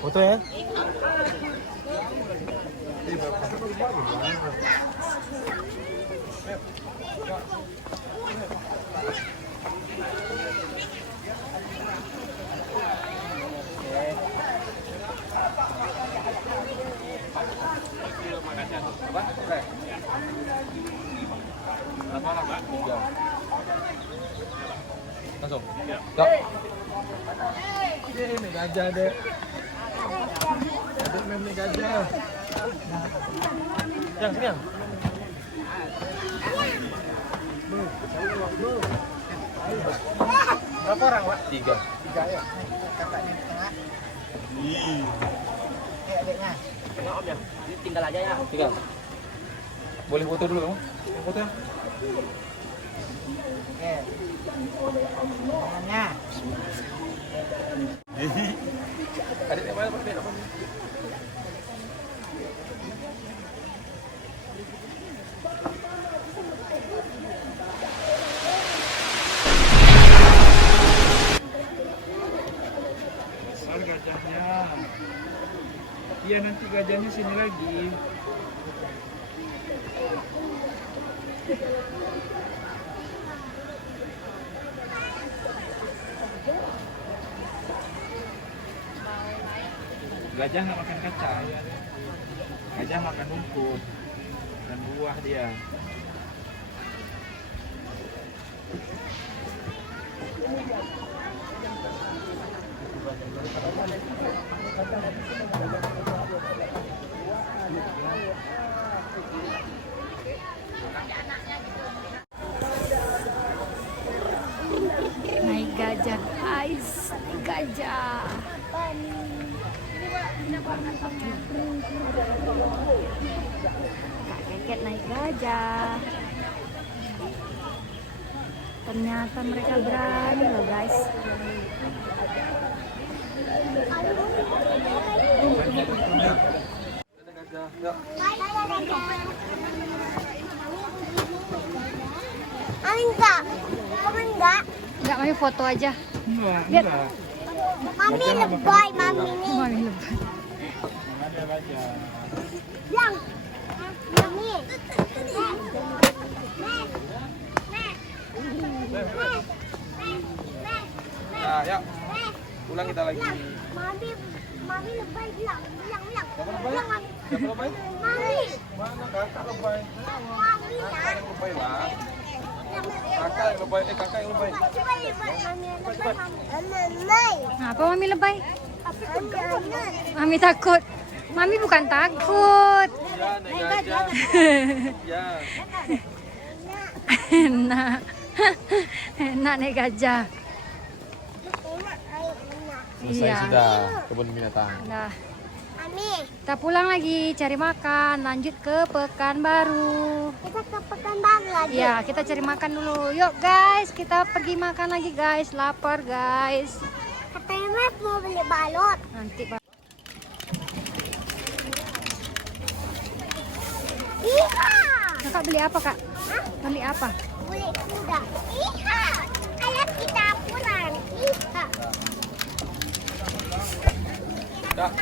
Foto ya. Langsung. Ya. Ini gajah deh. Ada meme gajah. Yang sini yang. Berapa orang, Pak? 3. 3 ya. Kakaknya di tengah. Adiknya. Om ya. Ini tinggal aja ya. Tinggal. Boleh foto dulu, Bang? Foto ya. Oke. Tangannya. Adiknya mana, Pak? Besar gajahnya. Iya, nanti gajahnya sini lagi. Gajah nggak makan kacang, gajah makan rumput dan buah dia. Naik gajah guys, naik gajah. Kak Keket naik gajah. Ternyata mereka berani loh guys. Enggak, kamu enggak? Enggak, mami foto aja. Enggak. Mami lebay, mami nih. Mami lebay. Ada gajah. Yang, mami. Nah, ya. Ulang kita lagi. Mami lebay bilang. Siapa lebay? Siapa lebay? Mami. Mana kakak lebay? Mami ya. Kakak yang lebay lah. Kakak yang lebay, kakak yang lebay. Mami lebay. Apa mami lebay? Mami. Mami takut. Mami bukan takut. Ya, naik gajah. Ya. Enak. Enak naik gajah. Selesai Iya. sudah kebun binatang. Nah, Mami, kita pulang lagi cari makan, lanjut ke Pekanbaru. kita ke Pekanbaru lagi. Ya, kita cari makan dulu. Yuk guys, kita pergi makan lagi guys. Lapar guys. Katanya Mas mau beli balot. Nanti Pak. Iya. Kakak beli apa kak? Hah? Beli apa? Beli kuda. Iya. Ayo kita pulang. Iya. Ya.